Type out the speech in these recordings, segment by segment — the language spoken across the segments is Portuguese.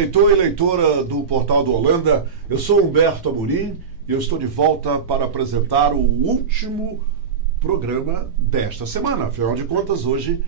leitor e leitora do Portal do Holanda. Eu sou Humberto Amorim e eu estou de volta para apresentar o último programa desta semana. Afinal de contas, hoje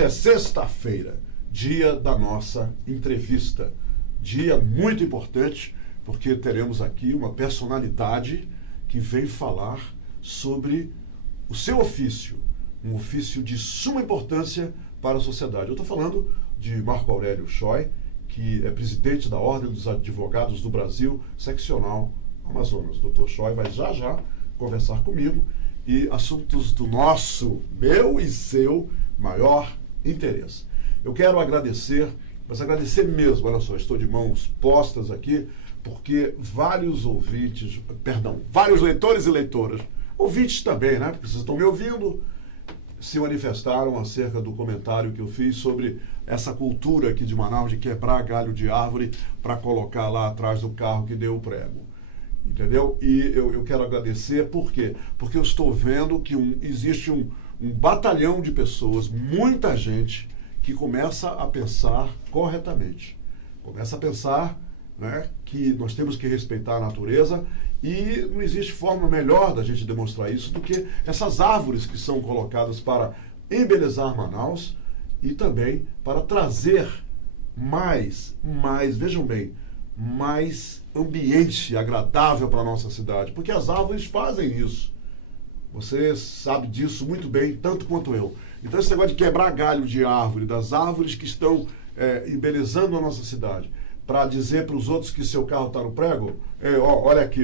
é sexta-feira, dia da nossa entrevista. Dia muito importante, porque teremos aqui uma personalidade que vem falar sobre o seu ofício, um ofício de suma importância para a sociedade. Eu estou falando de Marco Aurélio Choi, que é presidente da Ordem dos Advogados do Brasil, seccional Amazonas. O Dr. Choi vai já conversar comigo e assuntos do meu e seu maior interesse. Eu quero agradecer, mas agradecer mesmo, olha só, estou de mãos postas aqui, porque vários leitores e leitoras, ouvintes também, né, porque vocês estão me ouvindo, se manifestaram acerca do comentário que eu fiz sobre essa cultura aqui de Manaus de quebrar galho de árvore para colocar lá atrás do carro que deu o prego. Entendeu? E eu quero agradecer, por quê? Porque eu estou vendo que existe um batalhão de pessoas, muita gente, que começa a pensar corretamente. Começa a pensar, né, que nós temos que respeitar a natureza e não existe forma melhor da gente demonstrar isso do que essas árvores que são colocadas para embelezar Manaus e também para trazer mais, vejam bem, mais ambiente agradável para a nossa cidade, porque as árvores fazem isso. Você sabe disso muito bem, tanto quanto eu. Então esse negócio de quebrar galho de árvore, das árvores que estão embelezando a nossa cidade, para dizer para os outros que seu carro está no prego, olha aqui,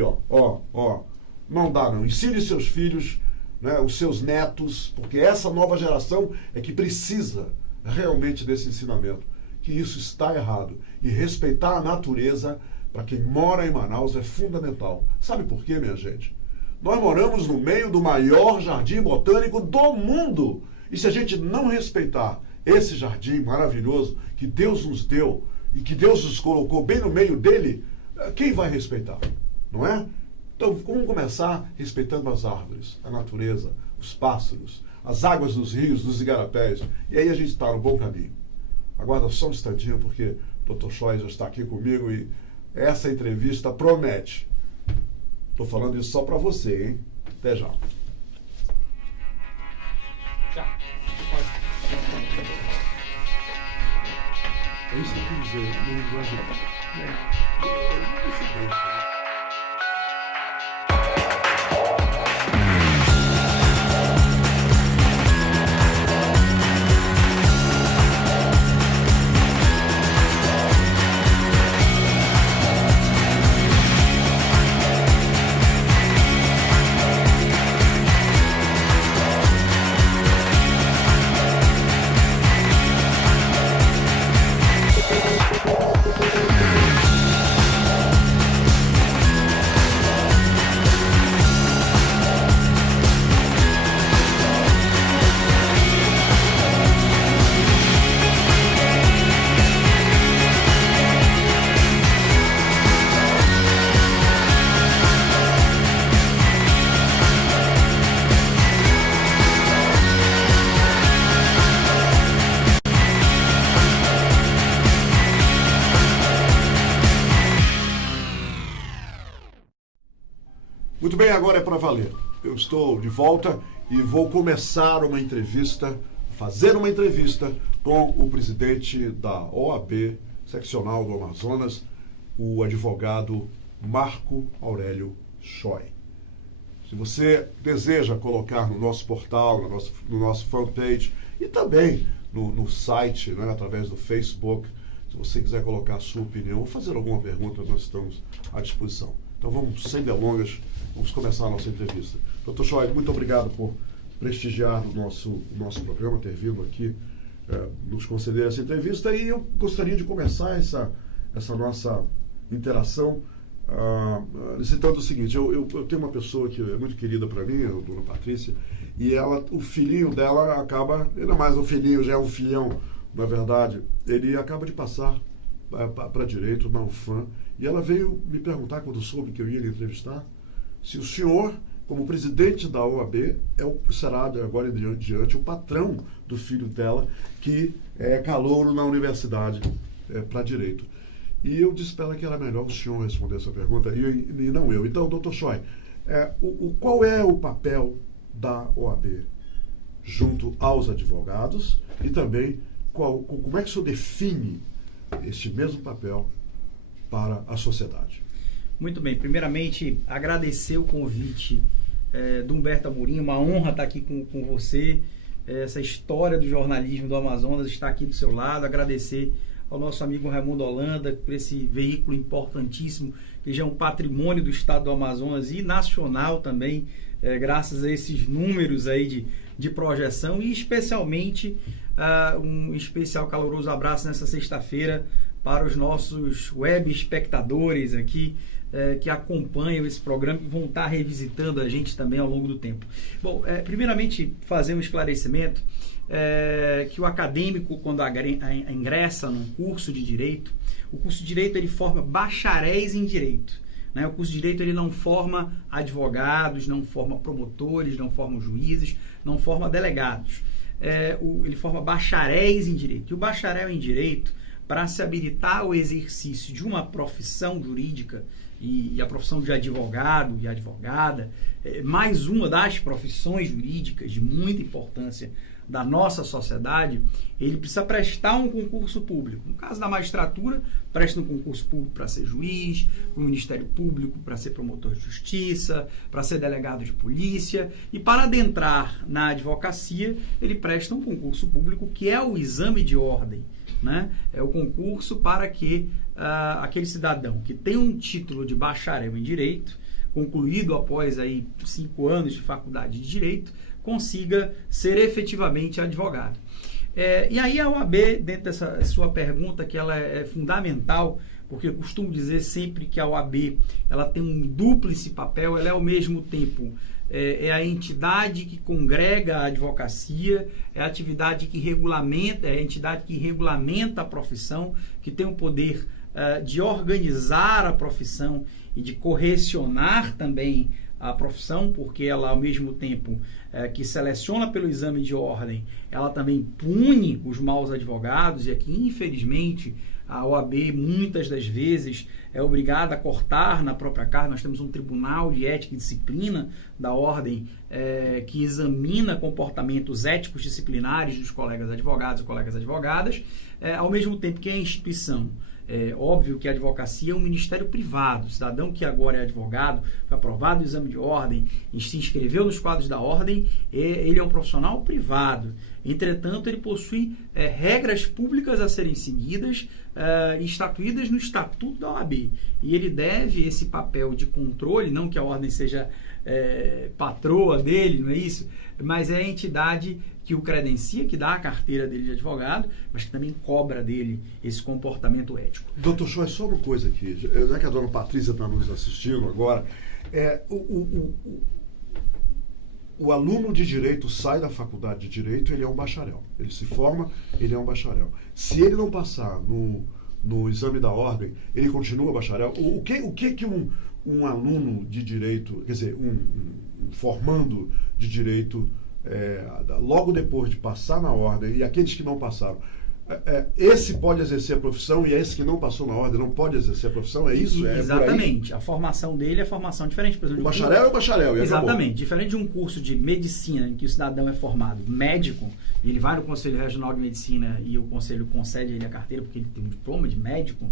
não dá não. Ensine seus filhos, né, os seus netos, porque essa nova geração é que precisa realmente desse ensinamento, que isso está errado. E respeitar a natureza, para quem mora em Manaus, é fundamental. Sabe por quê, minha gente? Nós moramos no meio do maior jardim botânico do mundo. E se a gente não respeitar esse jardim maravilhoso que Deus nos deu, e que Deus nos colocou bem no meio dele, quem vai respeitar? Não é? Então, vamos começar respeitando as árvores, a natureza, os pássaros, as águas dos rios, dos igarapés. E aí a gente está no bom caminho. Aguarda só um instantinho, porque o Dr. Choi já está aqui comigo e essa entrevista promete. Estou falando isso só para você, hein? Até já. Tchau. É isso que eu quis dizer, não imagino. Muito bem, agora é para valer. Eu estou de volta e vou começar fazer uma entrevista com o presidente da OAB seccional do Amazonas, o advogado Marco Aurélio Choi. Se você deseja colocar no nosso portal, no nosso fanpage e também no site, né, através do Facebook, se você quiser colocar a sua opinião ou fazer alguma pergunta, nós estamos à disposição. Então vamos, sem delongas, vamos começar a nossa entrevista. Dr. Choi, muito obrigado por prestigiar o nosso programa, ter vindo aqui nos conceder essa entrevista. E eu gostaria de começar essa nossa interação citando o seguinte: eu tenho uma pessoa que é muito querida para mim, a dona Patrícia, e o filhinho dela acaba, ainda mais o filhinho, já é um filhão, na verdade, ele acaba de passar para direito na UFAM, e ela veio me perguntar, quando soube que eu ia lhe entrevistar, se o senhor, como presidente da OAB, será agora em diante o patrão do filho dela, que é calouro na universidade para direito. E eu disse para ela que era melhor o senhor responder essa pergunta e não eu. Então, doutor Choi, qual é o papel da OAB junto aos advogados e também como é que o senhor define este mesmo papel para a sociedade? Muito bem. Primeiramente, agradecer o convite do Humberto Amorim. Uma honra estar aqui com você. Essa história do jornalismo do Amazonas está aqui do seu lado. Agradecer ao nosso amigo Raimundo Holanda por esse veículo importantíssimo, que já é um patrimônio do estado do Amazonas e nacional também, graças a esses números aí de projeção, e especialmente um especial caloroso abraço nessa sexta-feira para os nossos web espectadores aqui, que acompanham esse programa e vão estar revisitando a gente também ao longo do tempo. Bom, primeiramente fazer um esclarecimento, que o acadêmico, quando ingressa num curso de Direito, o curso de Direito ele forma bacharéis em Direito. Né? O curso de Direito ele não forma advogados, não forma promotores, não forma juízes, não forma delegados. Ele forma bacharéis em Direito. E o bacharel em Direito, para se habilitar ao exercício de uma profissão jurídica, e a profissão de advogado e advogada, mais uma das profissões jurídicas de muita importância da nossa sociedade, ele precisa prestar um concurso público. No caso da magistratura, presta um concurso público para ser juiz, no Ministério Público para ser promotor de justiça, para ser delegado de polícia, e para adentrar na advocacia, ele presta um concurso público que é o exame de ordem. Né? É o concurso para que aquele cidadão que tem um título de bacharel em Direito, concluído após aí 5 anos de faculdade de Direito, consiga ser efetivamente advogado. E aí a OAB, dentro dessa sua pergunta, que ela é fundamental, porque eu costumo dizer sempre que a OAB ela tem um dúplice papel, ela é ao mesmo tempo a entidade que congrega a advocacia, é a entidade que regulamenta a profissão, que tem o poder de organizar a profissão e de correcionar também a profissão, porque ela, ao mesmo tempo que seleciona pelo exame de ordem, ela também pune os maus advogados, e aqui, infelizmente, a OAB, muitas das vezes, é obrigada a cortar na própria carta. Nós temos um tribunal de ética e disciplina da ordem que examina comportamentos éticos disciplinares dos colegas advogados e colegas advogadas, ao mesmo tempo que a instituição. Óbvio que a advocacia é um ministério privado. O cidadão que agora é advogado, foi aprovado no exame de ordem e se inscreveu nos quadros da ordem, ele é um profissional privado. Entretanto, ele possui regras públicas a serem seguidas, estatuídas no Estatuto da OAB. E ele deve esse papel de controle, não que a ordem seja patroa dele, não é isso? Mas é a entidade que o credencia, que dá a carteira dele de advogado, mas que também cobra dele esse comportamento ético. Doutor Choi, só uma coisa aqui, já que a dona Patrícia está nos assistindo agora, o aluno de Direito sai da faculdade de Direito, ele é um bacharel. Ele se forma, ele é um bacharel. Se ele não passar no exame da ordem, ele continua bacharel. O que um aluno de Direito, quer dizer, um formando de Direito, logo depois de passar na ordem, e aqueles que não passaram, esse pode exercer a profissão e esse que não passou na ordem não pode exercer a profissão, é isso? Exatamente. A formação dele é formação diferente. Por exemplo, o bacharel é o bacharel. Exatamente. Acabou. Diferente de um curso de medicina em que o cidadão é formado médico, ele vai no Conselho Regional de Medicina e o Conselho concede ele a carteira porque ele tem um diploma de médico.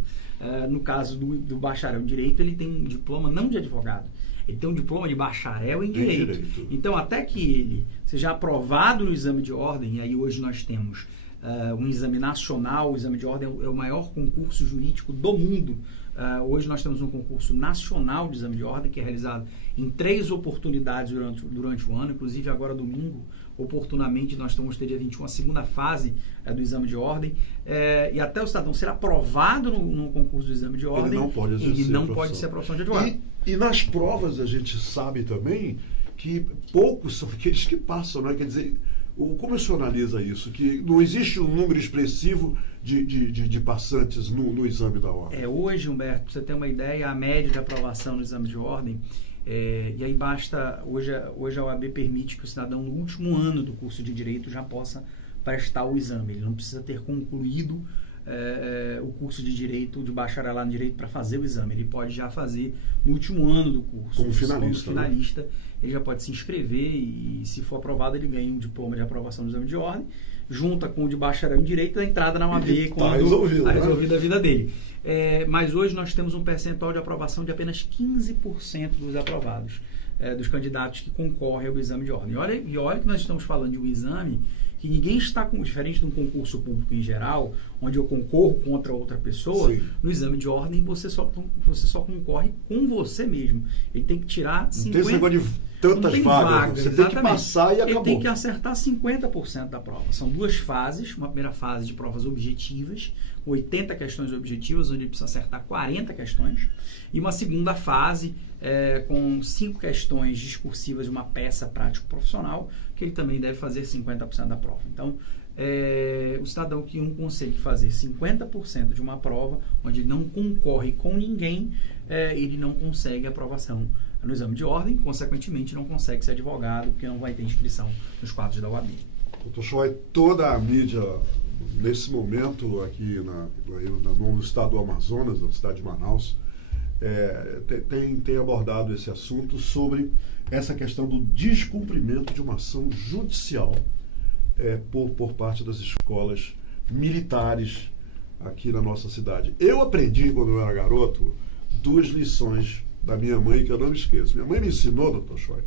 No caso do bacharel em Direito, ele tem um diploma não de advogado. Ele tem um diploma de bacharel em Direito. Então, até que ele seja aprovado no exame de ordem, e aí hoje nós temos um exame nacional, o exame de ordem é o maior concurso jurídico do mundo. Hoje nós temos um concurso nacional de exame de ordem que é realizado em 3 oportunidades durante o ano, inclusive agora domingo, oportunamente nós vamos ter dia 21 a segunda fase do exame de ordem, e até o cidadão ser aprovado no concurso do exame de ordem, ele não pode ser a profissão de advogado. E nas provas a gente sabe também que poucos são aqueles que passam, não é? Quer dizer, como o senhor analisa isso? Que não existe um número expressivo de passantes no exame da ordem? Hoje, Humberto, para você ter uma ideia, a média de aprovação no exame de ordem, e aí basta, hoje a OAB permite que o cidadão no último ano do curso de Direito já possa prestar o exame. Ele não precisa ter concluído o curso de Direito, de bacharelado em Direito, para fazer o exame. Ele pode já fazer no último ano do curso. Como finalista. Né? Ele já pode se inscrever e, se for aprovado, ele ganha um diploma de aprovação do exame de ordem, junta com o de bacharel em Direito, a entrada na UAB quando está resolvida a vida dele. Mas hoje nós temos um percentual de aprovação de apenas 15% dos aprovados, dos candidatos que concorrem ao exame de ordem. E olha que nós estamos falando de um exame que ninguém está diferente de um concurso público em geral, onde eu concorro contra outra pessoa. Sim. No exame de ordem você só concorre com você mesmo. Ele tem que tirar 50%. Não tem esse negócio de tantas vagas. Você tem que passar e acabou. Ele tem que acertar 50% da prova. São 2 fases. Uma primeira fase de provas objetivas, 80 questões objetivas, onde ele precisa acertar 40 questões. E uma segunda fase com 5 questões discursivas e uma peça prático-profissional, que ele também deve fazer 50% da prova. Então, o cidadão que não consegue fazer 50% de uma prova, onde ele não concorre com ninguém, ele não consegue aprovação no exame de ordem, consequentemente não consegue ser advogado, porque não vai ter inscrição nos quadros da UAB. Doutor Choi, toda a mídia, nesse momento aqui no estado do Amazonas, na cidade de Manaus, tem abordado esse assunto sobre essa questão do descumprimento de uma ação judicial por parte das escolas militares aqui na nossa cidade. Eu aprendi, quando eu era garoto, 2 lições da minha mãe que eu não me esqueço. Minha mãe me ensinou, doutor Choi,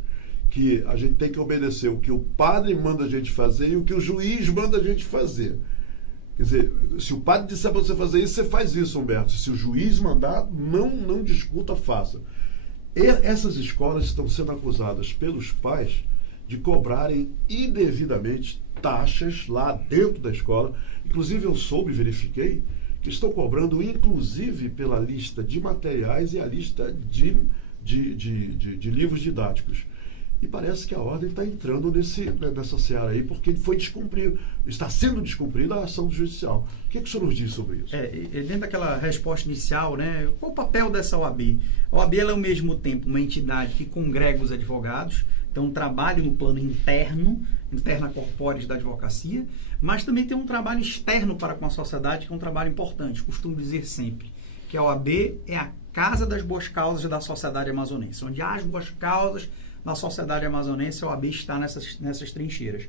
que a gente tem que obedecer o que o padre manda a gente fazer e o que o juiz manda a gente fazer. Quer dizer, se o padre disser para você fazer isso, você faz isso, Humberto. Se o juiz mandar, não discuta, faça. Essas escolas estão sendo acusadas pelos pais de cobrarem indevidamente taxas lá dentro da escola. Inclusive, eu verifiquei, que estão cobrando, inclusive, pela lista de materiais e a lista de livros didáticos. E parece que a ordem está entrando nessa seara aí, porque está sendo descumprida a ação judicial. O que o senhor nos diz sobre isso? Dentro daquela resposta inicial, né, qual o papel dessa OAB? A OAB ela é, ao mesmo tempo, uma entidade que congrega os advogados, então um trabalho no plano interna corpórea da advocacia, mas também tem um trabalho externo para com a sociedade, que é um trabalho importante. Costumo dizer sempre que a OAB é a casa das boas causas da sociedade amazonense, onde há as boas causas na sociedade amazonense, a OAB está nessas trincheiras.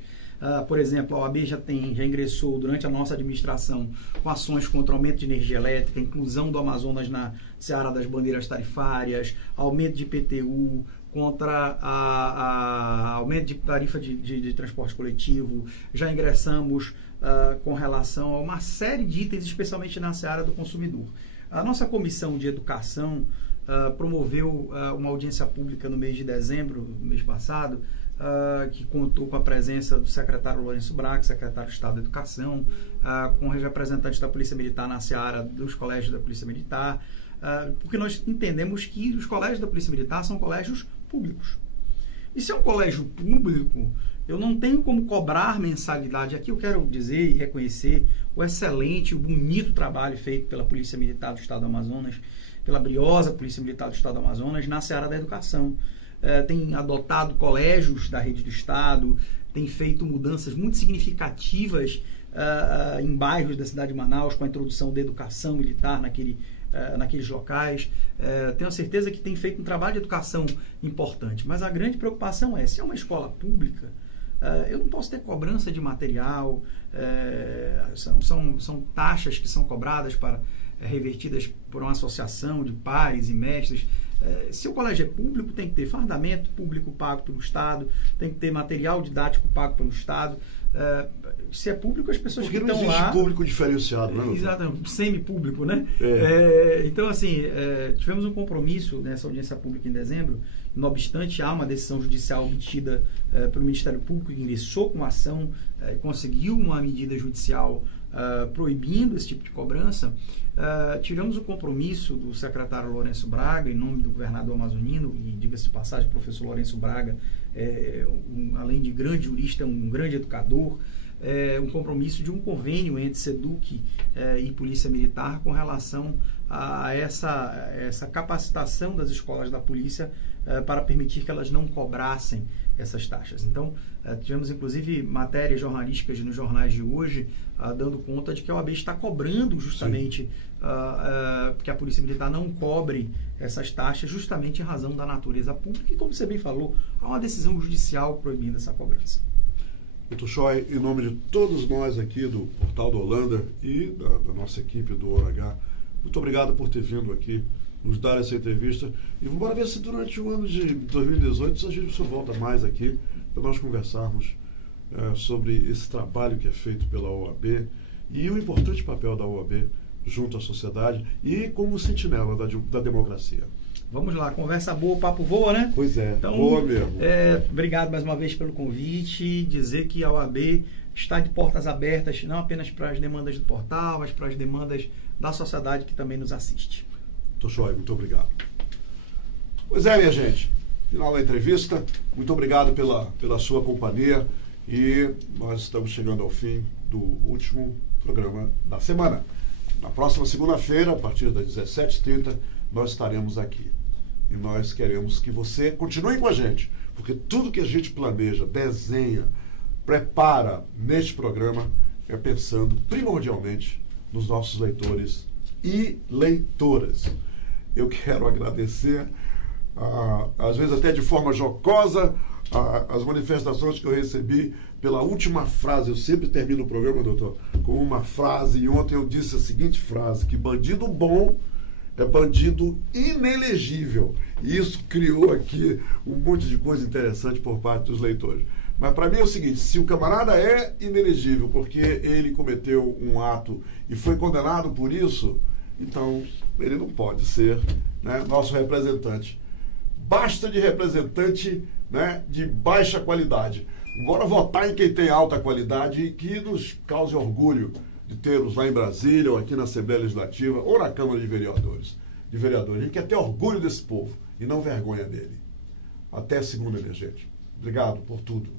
Por exemplo, a OAB já ingressou durante a nossa administração com ações contra o aumento de energia elétrica, inclusão do Amazonas na seara das bandeiras tarifárias, aumento de IPTU, contra aumento de tarifa de transporte coletivo. Já ingressamos com relação a uma série de itens, especialmente na seara do consumidor. A nossa comissão de educação promoveu uma audiência pública no mês de dezembro, no mês passado, que contou com a presença do secretário Lourenço Braga, secretário de Estado da Educação, com os representantes da Polícia Militar na seara dos colégios da Polícia Militar, porque nós entendemos que os colégios da Polícia Militar são colégios públicos. E se é um colégio público, eu não tenho como cobrar mensalidade. Aqui eu quero dizer e reconhecer o excelente, o bonito trabalho feito pela Polícia Militar do Estado do Amazonas, pela briosa Polícia Militar do Estado do Amazonas, na seara da educação. Tem adotado colégios da rede do Estado, tem feito mudanças muito significativas em bairros da cidade de Manaus, com a introdução da educação militar naqueles locais. Tenho certeza que tem feito um trabalho de educação importante, mas a grande preocupação se é uma escola pública, eu não posso ter cobrança de material, são taxas que são cobradas revertidas por uma associação de pais e mestres. Se o colégio é público, tem que ter fardamento público pago pelo Estado, tem que ter material didático pago pelo Estado. Se é público, as pessoas que estão lá... Porque não existe público diferenciado, né? Exatamente, semi-público, né? Então, assim, tivemos um compromisso nessa audiência pública em dezembro. Não obstante, há uma decisão judicial obtida pelo Ministério Público, que ingressou com ação, conseguiu uma medida judicial proibindo esse tipo de cobrança. Tivemos o compromisso do secretário Lourenço Braga, em nome do governador amazonino, e diga-se de passagem, o professor Lourenço Braga, além de grande jurista, um grande educador, um compromisso de um convênio entre SEDUC e Polícia Militar com relação a essa capacitação das escolas da polícia para permitir que elas não cobrassem essas taxas. Então, tivemos inclusive matérias jornalísticas nos jornais de hoje dando conta de que a OAB está cobrando justamente que a Polícia Militar não cobre essas taxas justamente em razão da natureza pública e, como você bem falou, há uma decisão judicial proibindo essa cobrança. Dr. Choi, em nome de todos nós aqui do Portal da Holanda e da nossa equipe do OH, muito obrigado por ter vindo aqui nos dar essa entrevista. E vamos ver se durante o ano de 2018 a gente só volta mais aqui para nós conversarmos sobre esse trabalho que é feito pela OAB e o importante papel da OAB junto à sociedade e como sentinela da democracia. Vamos lá, conversa boa, papo voa, né? Pois é, então, boa mesmo. Obrigado mais uma vez pelo convite, dizer que a OAB está de portas abertas, não apenas para as demandas do portal, mas para as demandas da sociedade que também nos assiste. Dr. Choi, muito obrigado. Pois é, minha gente, final da entrevista, muito obrigado pela sua companhia e nós estamos chegando ao fim do último programa da semana. Na próxima segunda-feira, a partir das 17h30, nós estaremos aqui. E nós queremos que você continue com a gente, porque tudo que a gente planeja, desenha, prepara neste programa é pensando primordialmente nos nossos leitores e leitoras. Eu quero agradecer, às vezes até de forma jocosa, as manifestações que eu recebi pela última frase. Eu sempre termino o programa, doutor, com uma frase, e ontem eu disse a seguinte frase, que bandido bom é bandido inelegível. E isso criou aqui um monte de coisa interessante por parte dos leitores. Mas para mim é o seguinte, se o camarada é inelegível porque ele cometeu um ato e foi condenado por isso, então ele não pode ser, né, nosso representante. Basta de representante, né, de baixa qualidade. Bora votar em quem tem alta qualidade e que nos cause orgulho de tê-los lá em Brasília, ou aqui na Assembleia Legislativa, ou na Câmara de Vereadores. A gente quer ter orgulho desse povo e não vergonha dele. Até segunda, minha gente. Obrigado por tudo.